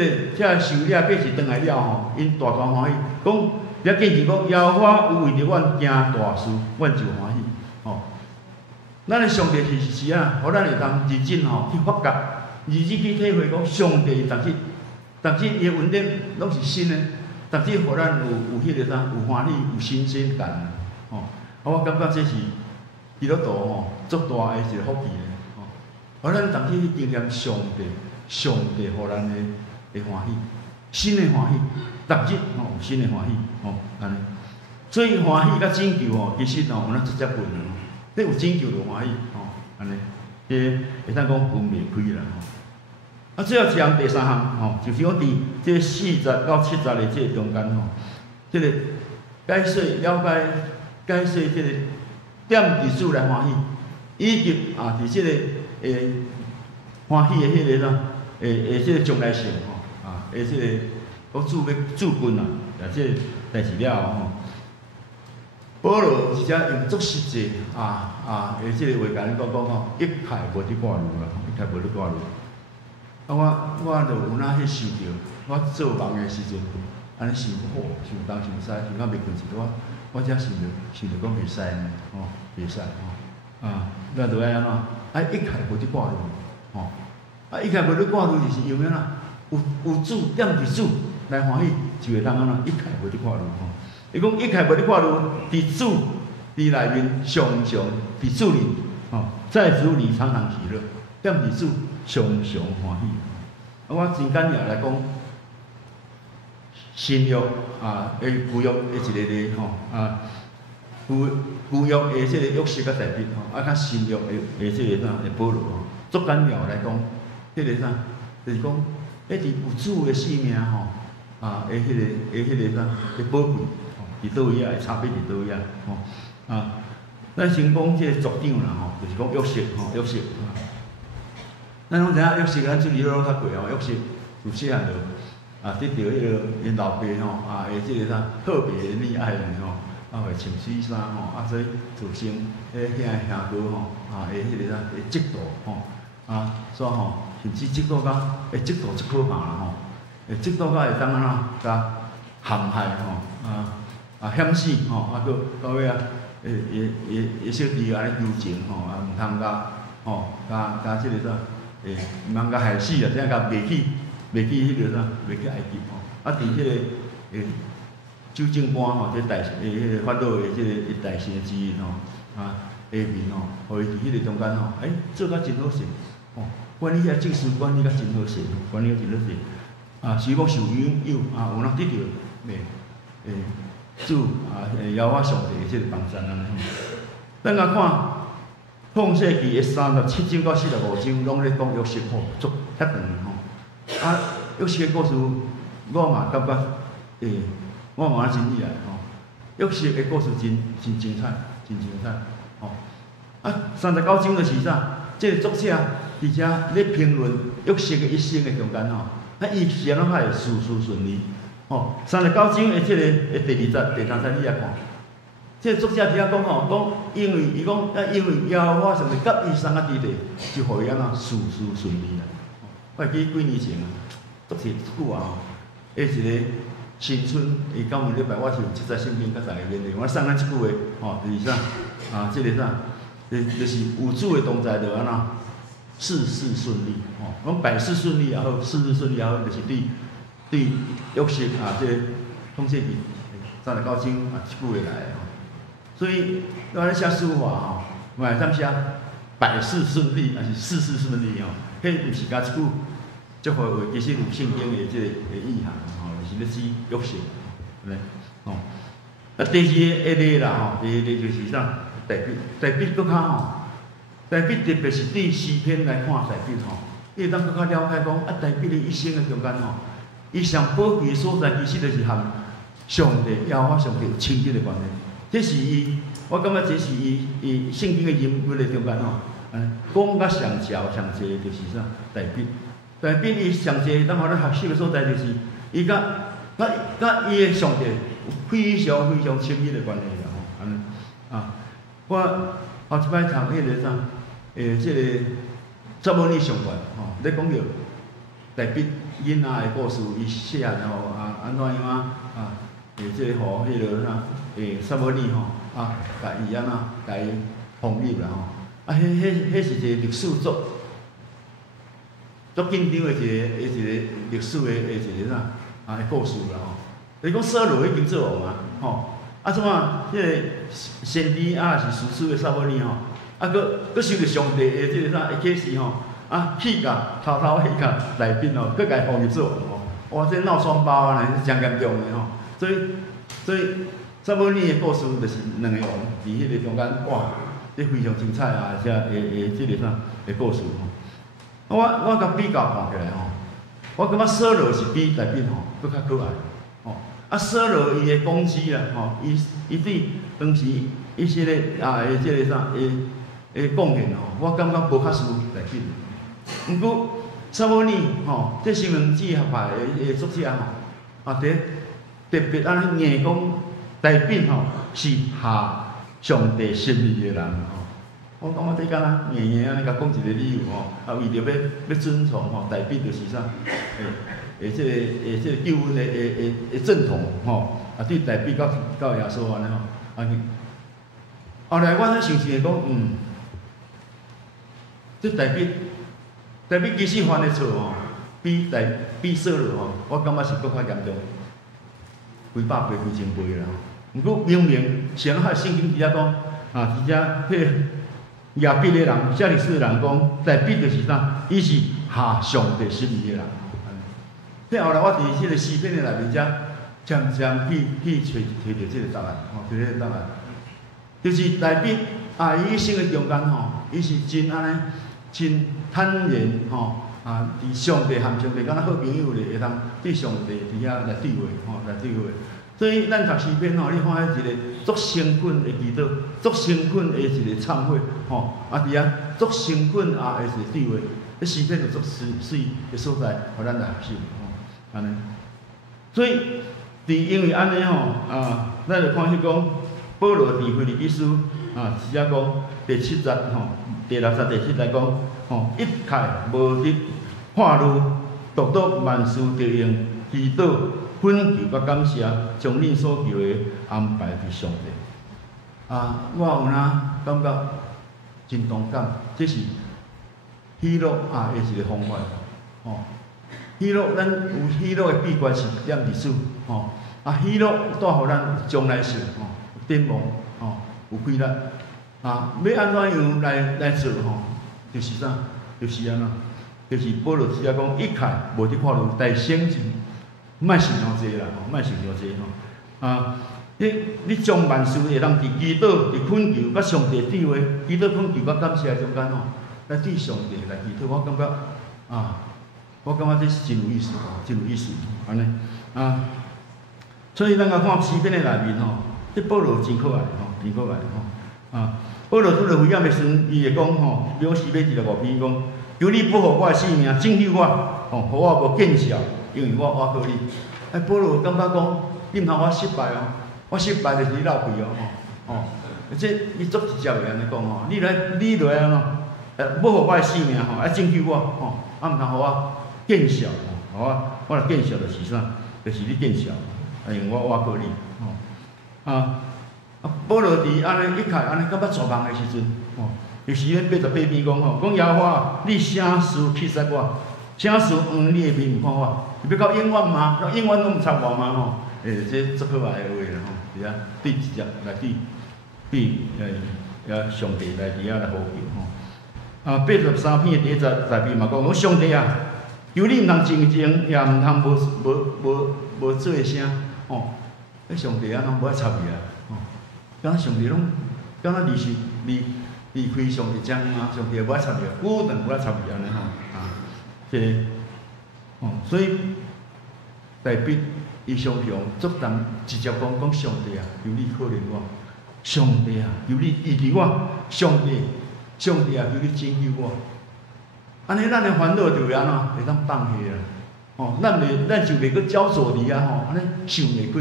受掠过是转来了因大大欢喜。讲了紧是讲，耶和华有为着阮行大事，阮就欢喜。咱的上帝是互咱会当认真去发觉，认真去体会讲上帝逐日伊的恩典拢是新的，逐日互咱有迄个有欢喜，有新鲜感我感觉这是基督徒足大的一个福气咧互咱逐日去经验上帝互咱的欢喜，新的欢喜，逐日有新的欢喜安尼。所以欢喜甲拯救其实有咱直接分你有拯救就欢喜安尼，会当讲分袂开啦最后一项第3项就是讲伫这4节到7节的这个中间这个解说了解说这个点伫主来欢喜，以及伫这个欢喜的迄个这个将来性这个我主君这个代志了保罗是只用足实际这个话甲恁讲一切无得挂虑啦，一切无得挂虑。我就有哪迄想着，我做梦的时阵，安尼想好，想东想西，想到袂困时，我才想着讲袂使呢，袂使咱就爱安怎？一切无得挂虑一切无得挂虑就是因为有主点伫主来欢喜，就会当安怎？一切无得挂虑伊讲一切无得挂虑，伫主伫内面常常伫主里在主里常常喜乐，点伫主常常欢喜。我真简单来讲，新约旧约的一个例旧约的这个约瑟甲大卫甲新约的这个保罗足简单来讲，迄个就是讲伫有主的性命迄个宝贵伫倒位会差别伫倒位咱先讲这个族长啦就是讲约瑟咱拢知影约瑟，咱出去拢较过约瑟有细汉就得到迄个因老爸这个特别溺爱的会穿水衫所以造成兄哥迄个嫉妒所以甚至嫉妒甲嫉妒足可怕啦嫉妒甲会当安怎甲陷害险死到尾会小弟安尼求情毋通甲即个毋通甲害死只甲袂去迄个袂去埃及伫即个周正官即大迄个法老的即个大臣之一下面互伊伫迄个中间做甲真好势管理遐政事管理甲真好势，管理甲真好势是讲受拥有有人得到主耶和华上帝的即个帮助安尼咱甲看创世记的37章到45章，拢咧讲约瑟足遐长约瑟的故事，我嘛感觉我嘛真意爱吼。约瑟的故事真精彩，真精彩吼。39章就是啥？这个作者而且咧评论约瑟的一生的中间吼，伊是安怎会事事顺利？吼，39章的这个第2节、第3节你来看。这个作者伫遐讲吼，讲因为伊讲因为耶和华上帝甲伊送啊伫地，就互伊安怎事事顺利啦。我会记几年前啊，足一久啊吼，一个新春，伊到每礼拜我是有7节圣经甲大家勉励，我送咱即句话吼，就是啥这个啥，就是有主的同在就安怎事事顺利吼，讲百事顺利也好，事事顺利也好，就是对约瑟这个统计记39章即句话来吼。所以，我咧写书法吼，我会当写百事顺利，还是事事顺利吼？迄毋是甲一句足好话，其实有圣经的这个意涵吼，就是咧指约瑟，对吼。第二个例啦吼，第二个就是啥？大笔，大笔搁较吼，大笔特别是对诗篇来看大笔吼，你会当搁较了解讲大笔的一生的中间吼，伊上宝贵的所在，其实就是和上帝、耶和华上帝有亲近的关系。这是伊，我感觉这是伊圣经的人物的中间吼，讲甲上潮上济就是啥？大笔，大笔伊上济当互咱学习的所在就是伊甲伊的上帝有非常非常亲密的关系啦吼，安尼我后一摆读迄个啥，这个撒母耳上传吼，咧讲着大笔囡仔的故事，伊细汉吼安怎样这个互迄个啥？撒母耳吼甲伊安甲伊奉入啦吼，迄是一个历史足紧张的一个历史的一个啥的故事啦吼。就是讲扫罗已经做王啊吼，怎啊？迄个先知是士师的撒母耳吼，佫受着上帝的这个啥的启示吼，去甲偷去甲内宾吼，佫甲伊奉入做王吼，哇！这闹双胞啊，是真严重的吼，所以。撒母耳的故事就是两个王伫迄个中间，哇，这非常精彩啊！这这个啥的故事吼，我甲比较看起来吼，我感觉扫罗是比大笔吼佫较可爱吼。扫罗伊的攻击啦吼，伊对当时伊些个这个啥贡献吼，我感觉无较输大笔。毋过撒母耳吼，这新闻记合派的作者吼，特别安尼硬讲。大笔吼是合上帝心意的人吼，我感觉这敢若硬硬安尼甲讲一个理由吼，为着要遵从吼，大笔就是啥，这个救恩的正统吼，对大笔到耶稣安尼吼，后来我才想起讲，这大笔其实犯的错吼，比扫罗吼，我感觉是搁较严重，几百倍、几千倍啦。毋过明明上海圣经伫遐讲，伫遮迄亚比的人、写历史的人讲，大笔就是啥？伊是合上帝心意的人。所后来我伫迄个诗篇的内面，渐渐去找着这个答案，找这个答案，就是大笔伊一生的中间吼，伊是真安尼，真坦然吼，伫上帝和上帝敢若好朋友咧，会当对上帝伫遐来对话吼，来对话。所以咱读诗篇吼，你看迄一个足兴奋的祈祷，足兴奋的一个忏悔吼，伫遐足兴奋的一个对话，迄诗篇就足水的所在，互咱来学习吼，安尼。所以因为安尼吼，咱就看去讲保罗伫腓立比书是讲第7节吼，第6节、第7节讲吼，一切无得化路，独独万事得用祈祷。恳求甲感谢，将恁所求的安排伫上帝。我有感觉真同感，这是喜乐的一个方法。喜乐，咱有喜乐的秘诀是念历史。喜乐带互咱将来性，展望，有规律。要安怎样来做就是啥？就是安怎？就是保罗只讲一切无得化路，大圣经。莫想伤济啦，莫想伤济吼。你将万事会当伫祈祷、伫恳求，甲上帝对话，祈祷、恳求甲感谢中间吼，来对上帝来祈祷。我感觉我感觉这是真有意思哦，真有意思，安尼啊。所以咱甲看诗篇的内面吼，这保罗真可爱吼，真可爱吼啊。保罗拄着危险的时阵，伊会讲吼，比如诗篇25篇讲，求你保护我的性命，拯救我，吼，互我无见笑，因为我靠你。哎，保罗感觉讲，你毋通我失败哦，我失败就是你闹屁哦，吼，这伊足直接的安尼讲吼，你来安怎，保护我的性命吼，拯救我吼，毋通互我见笑吼，我若见笑就是啥？就是你见笑。因为我靠你，保罗伫安尼一开安尼感觉绝望的时阵，就是咧88篇讲吼，讲耶和华，你啥事气杀我？啥事你的面毋看我？你要到永远吗？到永远拢毋插我吗？吼，这足可爱的话啦吼，伫遐对直接来对上帝来伫遐来呼叫吼。83篇的第10篇嘛讲，上帝啊，求你毋通静静，也毋通无做声。哦，迄上帝啊，拢无爱插伊啊！哦，敢若上帝拢，敢若离开上帝掌啊，上帝无爱插伊啊，固定无爱插伊安尼吼啊，这所以大笔伊常常足谈直接讲上帝啊，求你可怜我，上帝啊，求你医治我，上帝啊，求你拯救我，安尼咱的烦恼就会安怎会当放下啊。哦，咱就袂去焦灼伫啊吼，安尼想袂开，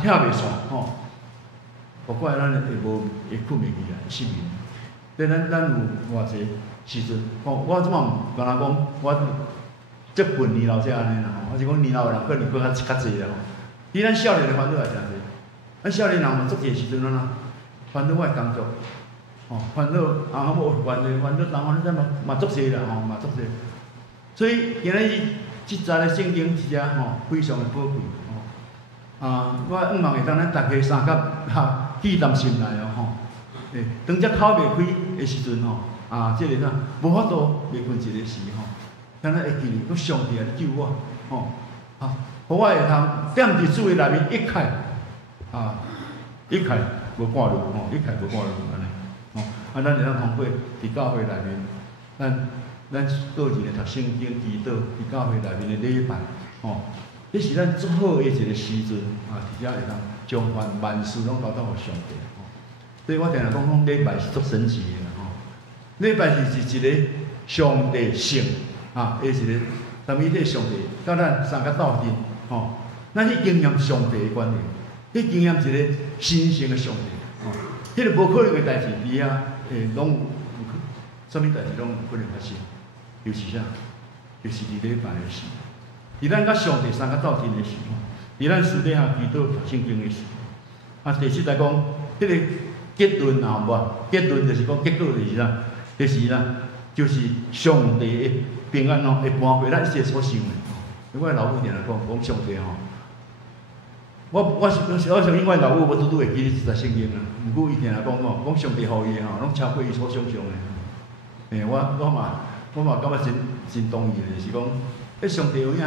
跳袂煞吼，包括咱会困袂去啊，失眠。所以咱有偌济时阵，我即满敢若讲，我即近年老才安尼啦吼，我是讲年老的人可能搁较济啦吼。比咱少年的烦恼也诚济，咱少年人嘛足济时阵啊，烦恼我的工作，烦恼无烦恼，咱嘛足济啦吼，嘛足济。所以今日即节的圣经是遮非常的宝贵我希望会当咱大家三甲记在心内吼。当只口袂开的时阵即个啥无法度袂困一个时敢若会记讲上帝啊，你救我互我会通踮伫主的内面一开无挂虑一开无挂虑安尼咱会当通过伫教会内面咱个人的读圣经、祈祷，伫教会内面的礼拜，这是咱最好的一个时阵伫遮会当将万事拢交到互上帝所以我定定讲礼拜是足神奇的啦礼拜是一个上帝性的一个什么迄上帝，甲咱三甲斗阵咱去经验上帝的观念，去经验一个神圣的上帝迄个无可能的代志，伫遐拢有啥物代志拢有可能发生。就是啥？就是伫礼拜的时，伫咱甲上帝三甲斗阵的时伫咱私底下祈祷读圣经的时第七来讲，迄个结论无？结论就是讲结果就是啥？就是上帝的平安会搬回咱一切所想的。我老母定来讲上帝我相信我老母无拄会记咧这圣经啊。毋过伊定来讲上帝互伊的拢超过伊所想象的。我嘛感觉真同意的，就是讲，上帝有影，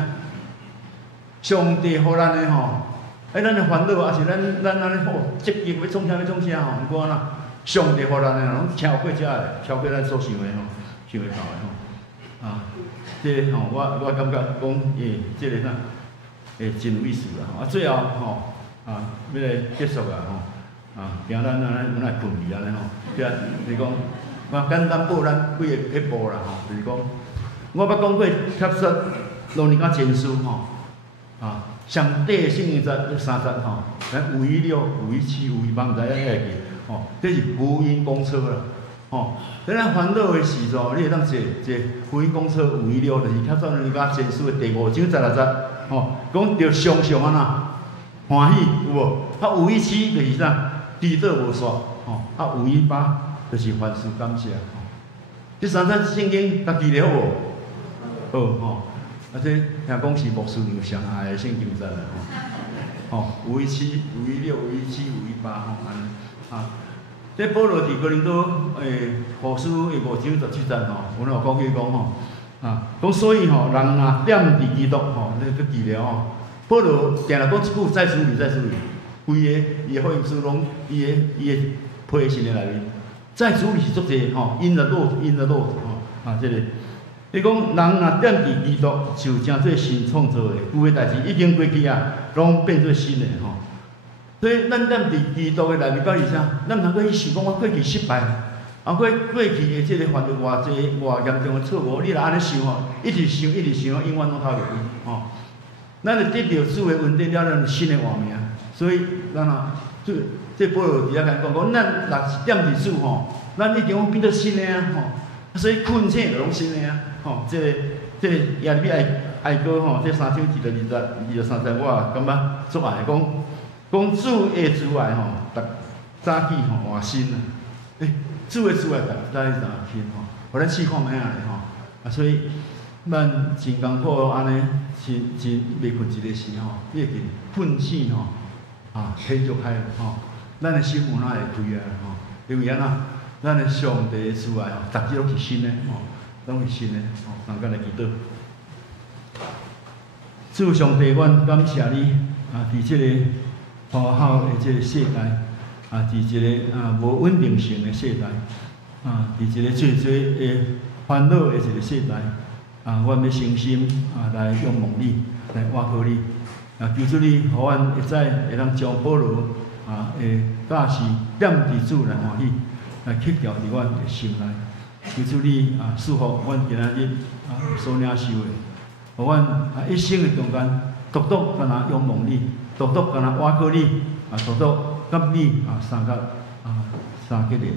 上帝互咱的咱的烦恼，也是咱安尼积极要创啥，毋过上帝互咱的拢超过超过咱所想的想会到的这个我感觉讲这个啥，真有意思啦最后要来结束啊惊咱安尼困去安尼就是讲。我简单报咱几个迄步啦就是讲，我捌讲过帖撒罗尼迦前书上帝的圣经3节咱516、517、518，毋知影会记这是福音公车啦咱烦恼的时阵，你会当坐福音公车516，就是帖撒罗尼迦前书的第5章16节讲着常常欢喜有无？517就是啥？祈祷无煞518。就是凡事感谢这3节圣经家己了无？好这听讲是牧师娘上爱的圣经节啦517、516、517、518安尼这保罗伫哥林多后书的5章17节阮有讲起讲讲所以人若踮伫基督你去记了保罗定定讲一句再处理，规个伊的福音书拢伊的批信的内面。在主里是足济因的路这个你讲人若惦伫基督，就真做新创造的，旧的代志已经过去啊，拢变做新的吼。所以咱惦伫基督的内面，表示啥？咱毋通去想讲我过去失败，过去的即个犯了偌济偌严重的错误，你若安尼想吼，一直想，永远拢透袂开吼。咱就得到主的恩典了，咱新的活命。所以咱这保罗伫遐讲，咱若是惦伫主吼，咱一定会变做新的啊吼。所以困醒就拢新的啊吼。这耶利米哀歌吼，这3章1到2到3节，我感觉足爱讲主的慈爱吼，早起吼换新啊。主的慈爱早起新吼，互咱试看卖啊吼。所以咱真艰苦安尼，真袂困一个时吼，已经困醒吼。继续开吼，咱的心门哪会开啊吼？因为安怎，咱的上帝的慈爱吼，逐日拢是新的吼，拢是新的吼。咱今日祈祷，主上帝，阮感谢你伫即个破晓的即个世代伫一个无稳定性的世代伫一个最的烦恼的一个世代阮要诚心来仰望你，来倚靠你。求主你，互阮会知会当将保罗的教示念伫主来欢喜，来刻掉伫阮的心内。求主你赐福阮今仔日所领受的，互阮一生的中间，独独干那仰望你，独独干那倚靠你，独独甲你相结连。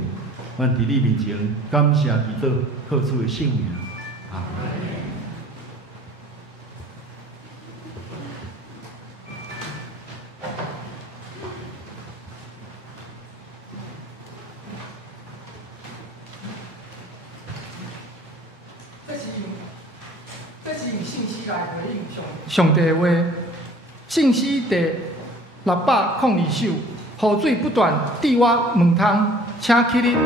阮伫你面前感谢祈祷，靠主的圣名。阿门。上帝的话，信息第602首，雨水不断滴我门窗，请起立。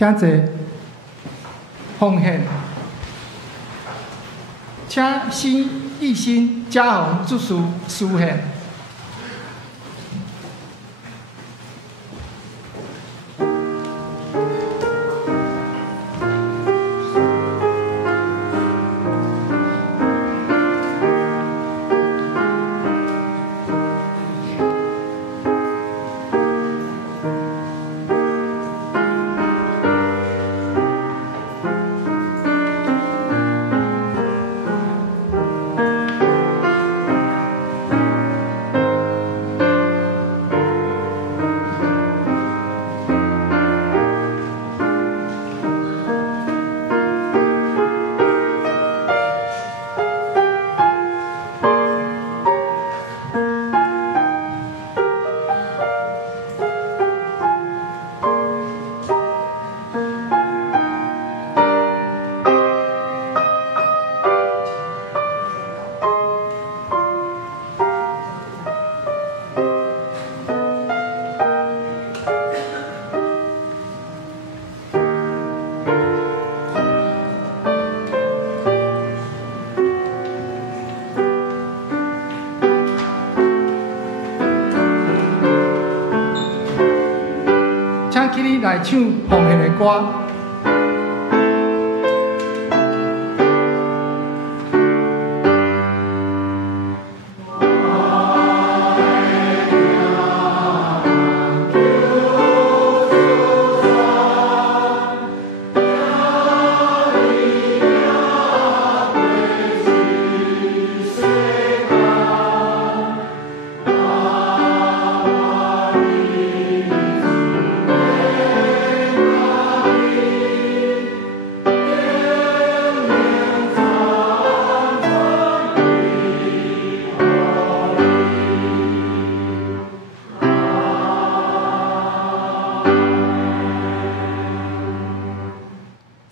请坐，奉献，请一心嘉宏主事施献。来唱奉献的歌。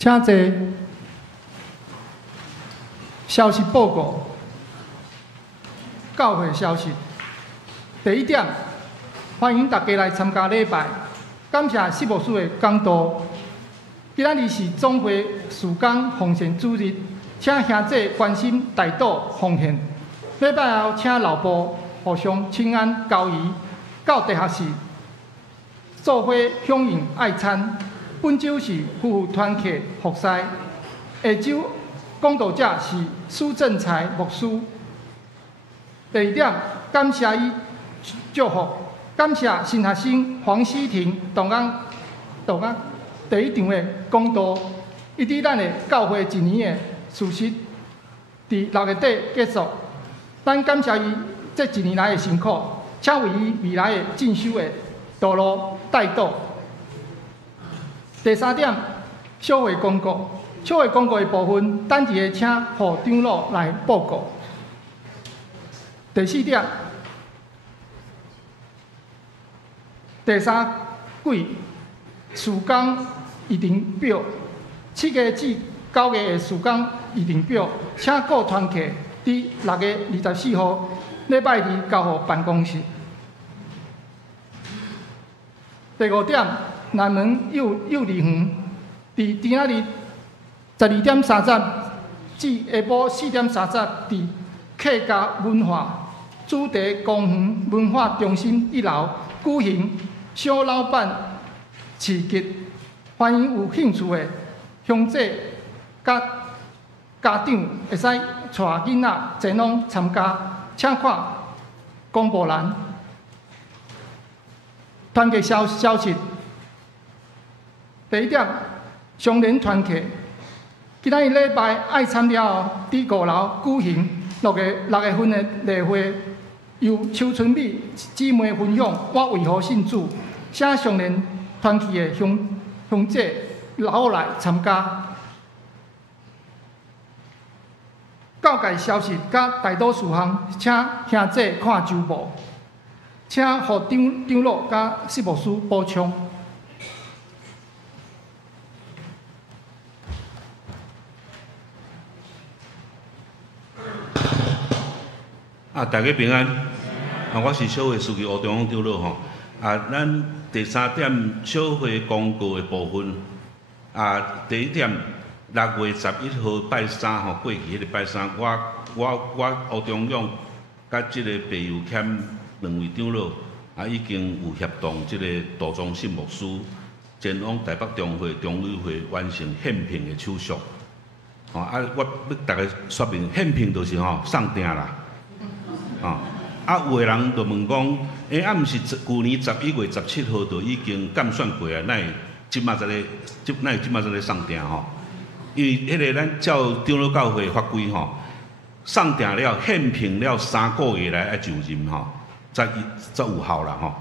请坐。消息报告：教会消息。第一点，欢迎大家来参加礼拜，感谢释牧师的讲道。今仔日是总会事工奉献主日，请兄弟关心大岛奉献。礼拜后，请老婆互相请安交谊，到地下室做伙享用爱餐。本周是夫妇团契服侍，下周讲道者是苏正才牧师。第二点，感谢伊祝福，感谢新学生黄思婷同安第一场的讲道，伊伫咱的教会一年的事实，伫6月底结束。咱感谢伊这一年来的辛苦，请为伊未来的进修的道路带导。第三点，小会公告。小会公告的部分，等一下请互长老来报告。第四点，第三季事工议程表，7月至9月的事工议程表，请各团契伫6月24号礼拜二交互办公室。第五点，南门幼儿园伫今仔日12点30至下晡4点30，伫客家文化主题公园文化中心1楼举行小老板市集，欢迎有兴趣的兄弟甲家长会使带囡仔前往参加，请看公布栏。团契消息。第一点，相连团契，今仔日礼拜爱参了后，伫5楼举行6月份的例会，由邱春美姊妹分享我为何信主，请相连团契的兄姐留来参加。教界消息甲大多数项，请兄姐看周报，请互长老甲释牧师补充。大家平安。我是小会书记吴中央长老吼。咱第三点小会公告的部分。第一点，6月11号拜三吼，过去迄个拜三，我吴中央甲即个白友谦2位长老，已经有协同即个杜忠信牧师前往台北中会中委会完成献聘的手续。我要大家说明，献聘就是送订啦。有个人就问讲，毋是去年11月17号就已经监选过啊？哪会即马才咧送订吼？因为迄个咱照长老教会法规吼，送订了献聘了3个月来爱就任吼，才有效啦吼。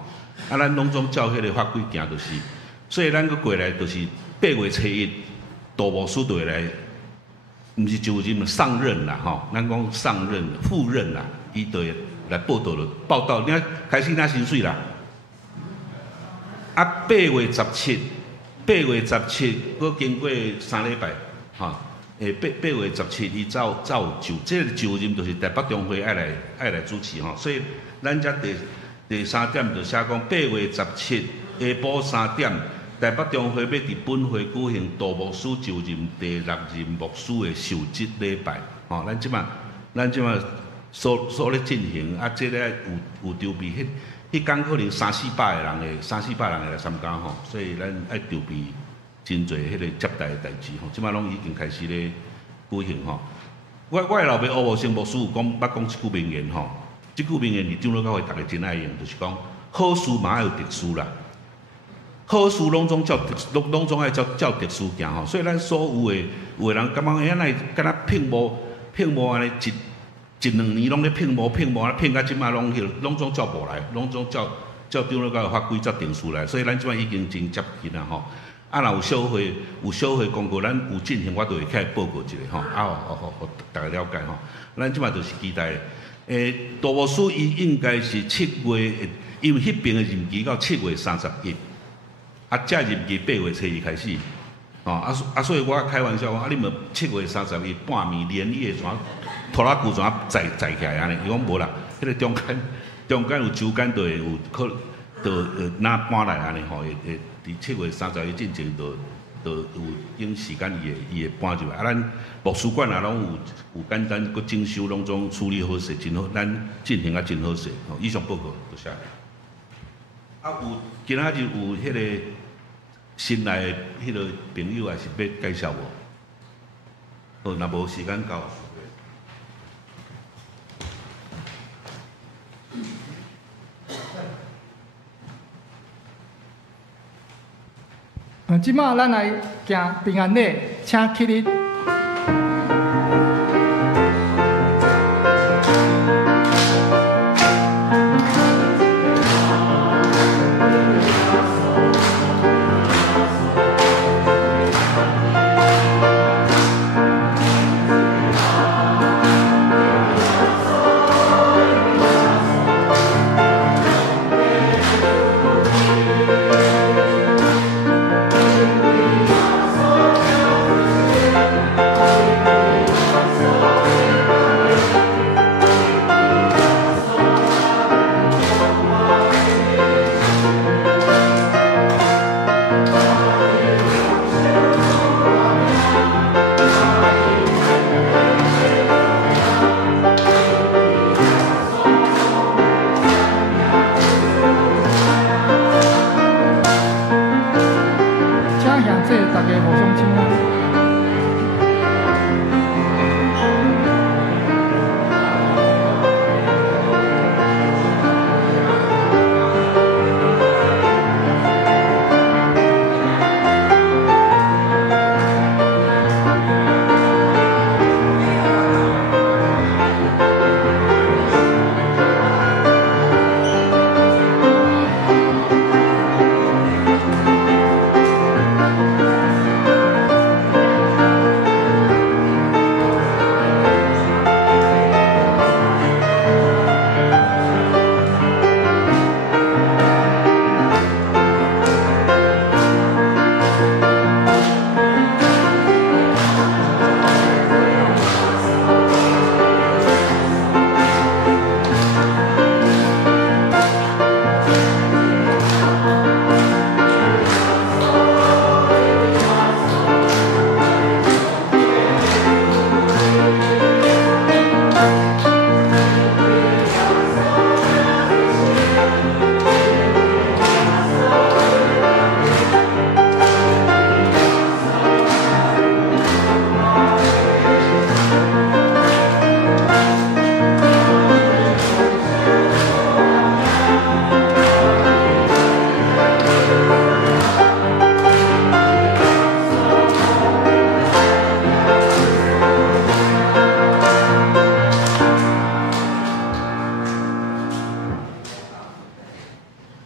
咱拢总照迄个法规行就是，所以咱搁过来就是8月初1，杜牧师就会来，毋是就任上任啦吼，咱讲上任赴任啦。伊就会来报道，你看开始领薪水啦。8月17，佮经过3礼拜，8月17伊才有就，这个就任就是台北中会爱来主持吼，所以咱遮第三点就写讲8月17下晡3点，台北中会要伫本会举行杜牧师就任第6任牧师的受职礼拜，咱即马所咧进行，这个有筹备迄天可能300-400个人会来参加吼，所以咱爱筹备真侪迄个接待的代志吼，即摆拢已经开始咧举行吼。我的老爸吴无成牧师有讲，捌讲一句名言吼，即句名言伫长老教会大家真爱用，就是讲好事嘛要有特殊啦，好事拢总爱照特殊行吼，所以咱所有的人感觉哎那敢若聘无安尼一两年拢咧聘无，聘到即摆拢总照无来，拢总照长老教会法规照定数来，所以咱即摆已经真接近啦吼。啊，若有小会公告，咱有进行，我就会起来报告一下吼。互大家了解吼。咱即摆就是期待，杜牧师伊应该是7月，因为迄边的任期到7月31，这任期8月初2开始，所以我开玩笑讲，你们7月31半暝连夜怎拖拉骨怎载起来安尼？伊讲无啦，迄个中间有周间就会有哪搬来安尼吼，会。伫7月31进前，就有用时间伊会搬入来。咱博物馆也拢有简单搁整修，拢总处理好势，真好，咱进行真好势。以上报告，多谢。今仔日有迄个新来的迄个朋友，也是要介绍无？若无时间到。即马咱来行平安礼，请起立。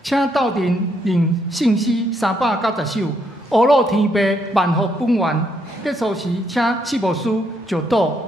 请斗阵令信诗390首，乌鲁天父万福本源。结束时，请四牧师就倒。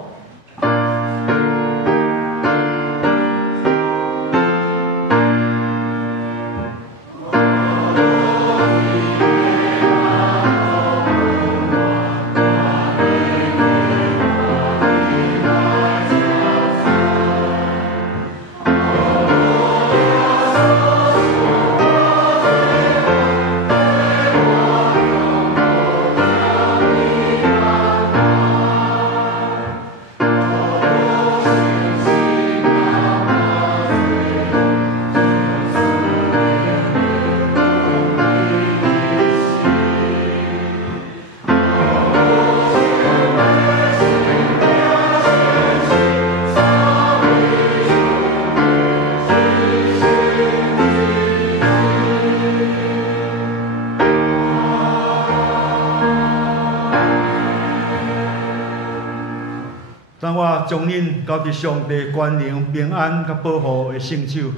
将恁交伫上帝权能、平安、甲保护的圣手。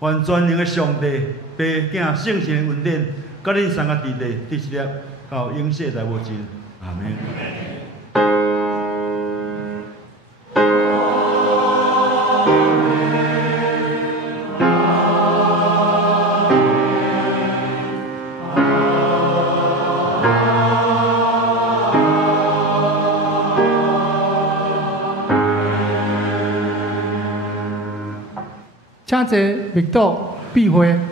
愿全能的上帝、爸、囝、圣神的恩典，甲恁三个伫地第一粒到永世来无尽。阿门。请坐密道闭会。